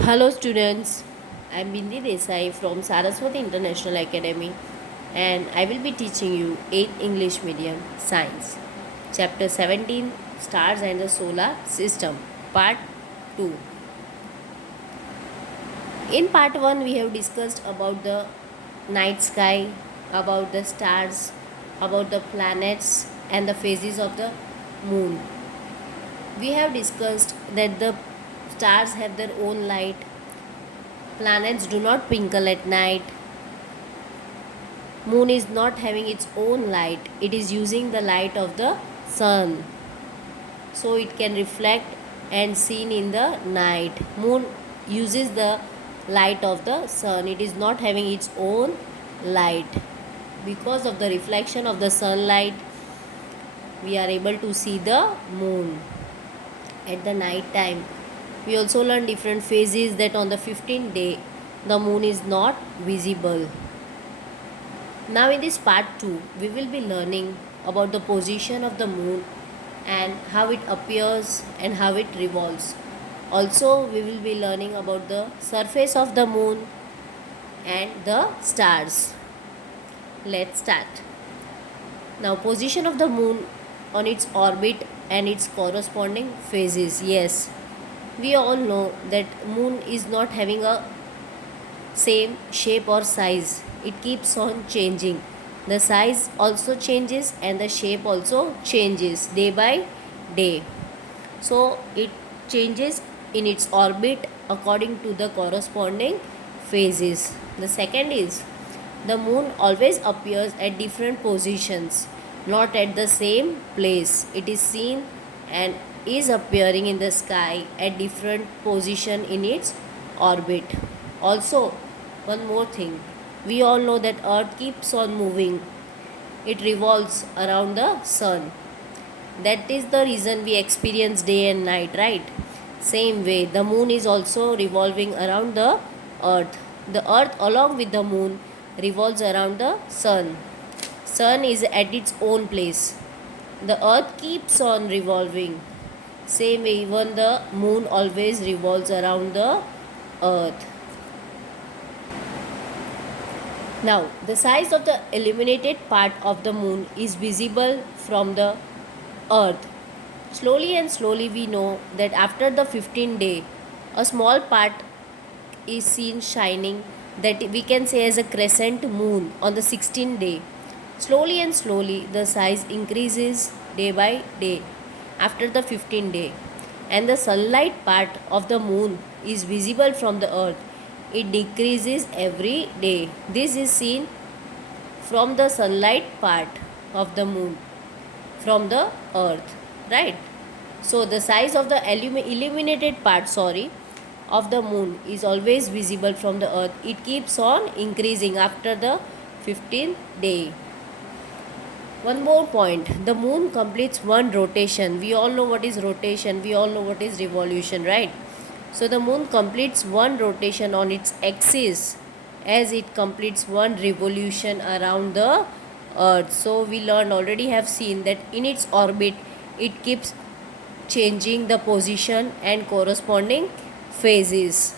Hello students, I am Bindi Desai from Saraswati International Academy and I will be teaching you 8th English Medium Science. Chapter 17 Stars and the Solar System Part 2. In part 1 we have discussed about the night sky, about the stars, about the planets and the phases of the moon. We have discussed that the stars have their own light. Planets do not twinkle at night. Moon is not having its own light. It is using the light of the sun. So it can reflect and seen in the night. Moon uses the light of the sun. It is not having its own light. Because of the reflection of the sunlight, we are able to see the moon at the night time. We also learn different phases that on the 15th day the moon is not visible. Now in this part 2 we will be learning about the position of the moon and how it appears and how it revolves. Also we will be learning about the surface of the moon and the stars. Let's start. Now position of the moon on its orbit and its corresponding phases. Yes, we all know that moon is not having a same shape or size. It keeps on changing. The size also changes and the shape also changes day by day. So it changes in its orbit according to the corresponding phases. The second is the moon always appears at different positions, not at the same place. It is seen and is appearing in the sky at different position in its orbit. Also, one more thing, we all know that earth keeps on moving. It revolves around the sun. That is the reason we experience day and night, right? Same way, the moon is also revolving around the earth. The earth along with the moon revolves around the sun. Sun is at its own place. The earth keeps on revolving. Same way, even the moon always revolves around the earth. Now, the size of the illuminated part of the moon is visible from the earth. Slowly and slowly, we know that after the 15th day, a small part is seen shining, that we can say as a crescent moon on the 16th day. Slowly and slowly, the size increases day by day after the 15th day, and the sunlight part of the moon is visible from the earth. It decreases every day. This is seen from the sunlight part of the moon from the earth, right? So the size of the illuminated part of the moon is always visible from the earth. It keeps on increasing after the 15th day. One more point, the moon completes one rotation. We all know what is rotation, we all know what is revolution, right? So the moon completes one rotation on its axis as it completes one revolution around the earth. So we learned, already have seen that in its orbit it keeps changing the position and corresponding phases.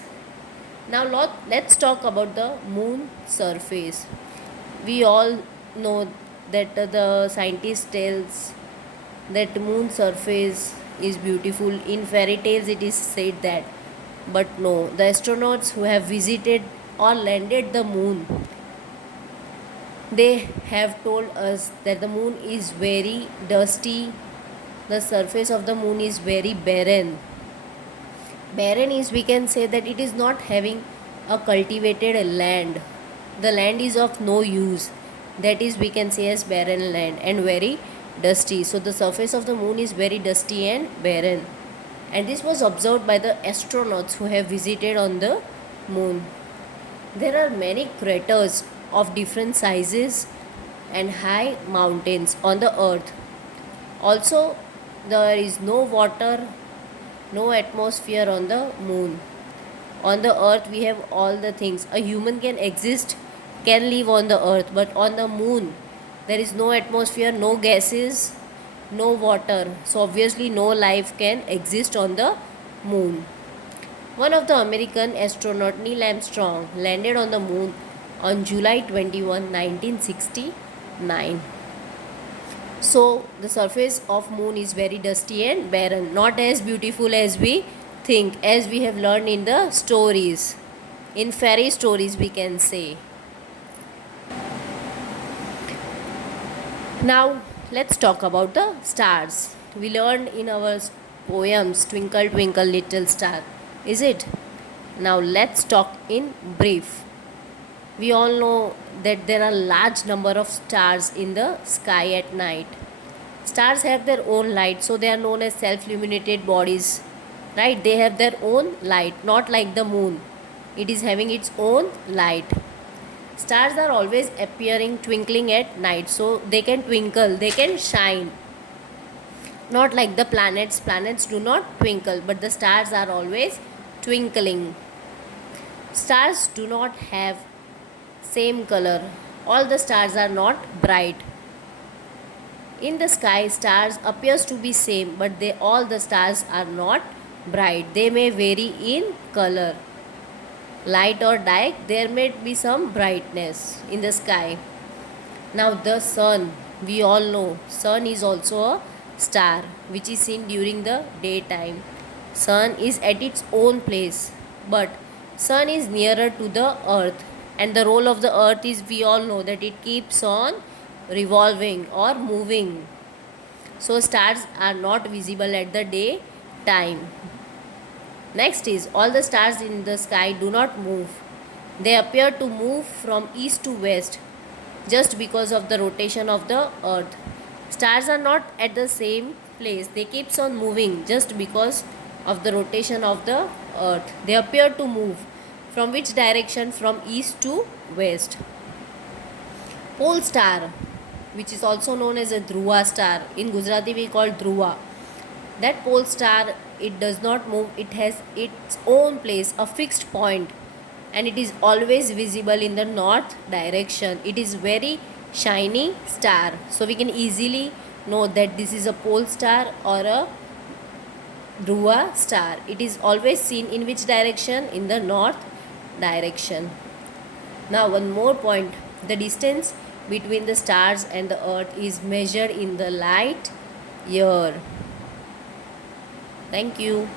Now let's talk about the moon surface. We all know that the scientist tells that moon surface is beautiful. In fairy tales it is said that, but no, the astronauts who have visited or landed the moon, they have told us that the moon is very dusty. The surface of the moon is very barren. Barren is, we can say that it is not having a cultivated land. The land is of no use. That is, we can say as barren land and very dusty. So the surface of the moon is very dusty and barren. And this was observed by the astronauts who have visited on the moon. There are many craters of different sizes and high mountains on the earth. Also, there is no water, no atmosphere on the moon. On the earth we have all the things. A human can exist, can live on the earth, but on the moon there is no atmosphere, no gases, no water. So obviously no life can exist on the moon. One of the American astronaut Neil Armstrong landed on the moon on July 21, 1969. So the surface of moon is very dusty and barren, not as beautiful as we think, as we have learned in the stories, in fairy stories we can say. Now let's talk about the stars. We learned in our poems Twinkle Twinkle Little Star, is it? Now let's talk in brief. We all know that there are large number of stars in the sky at night. Stars have their own light, so they are known as self-illuminated bodies. Right? They have their own light, not like the moon. It is having its own light. Stars are always appearing twinkling at night, so they can twinkle, they can shine. Not like the planets. Planets do not twinkle, but the stars are always twinkling. Stars do not have same color. All the stars are not bright. In the sky, stars appears to be same, but all the stars are not bright. They may vary in color. Light or dark, there may be some brightness in the sky. Now the sun, we all know, sun is also a star which is seen during the daytime. Sun is at its own place, but sun is nearer to the earth, and the role of the earth is, we all know, that it keeps on revolving or moving. So stars are not visible at the day time. Next is, all the stars in the sky do not move. They appear to move from east to west just because of the rotation of the earth. Stars are not at the same place. They keeps on moving just because of the rotation of the earth. They appear to move from which direction? From east to west. Pole star, which is also known as a Dhruva star. In Gujarati we call Dhruva. That pole star, it does not move. It has its own place, a fixed point, and it is always visible in the north direction. It is very shiny star, so we can easily know that this is a pole star or a Dhruva star. It is always seen in which direction? In the north direction. Now one more point, the distance between the stars and the earth is measured in the light year. Thank you.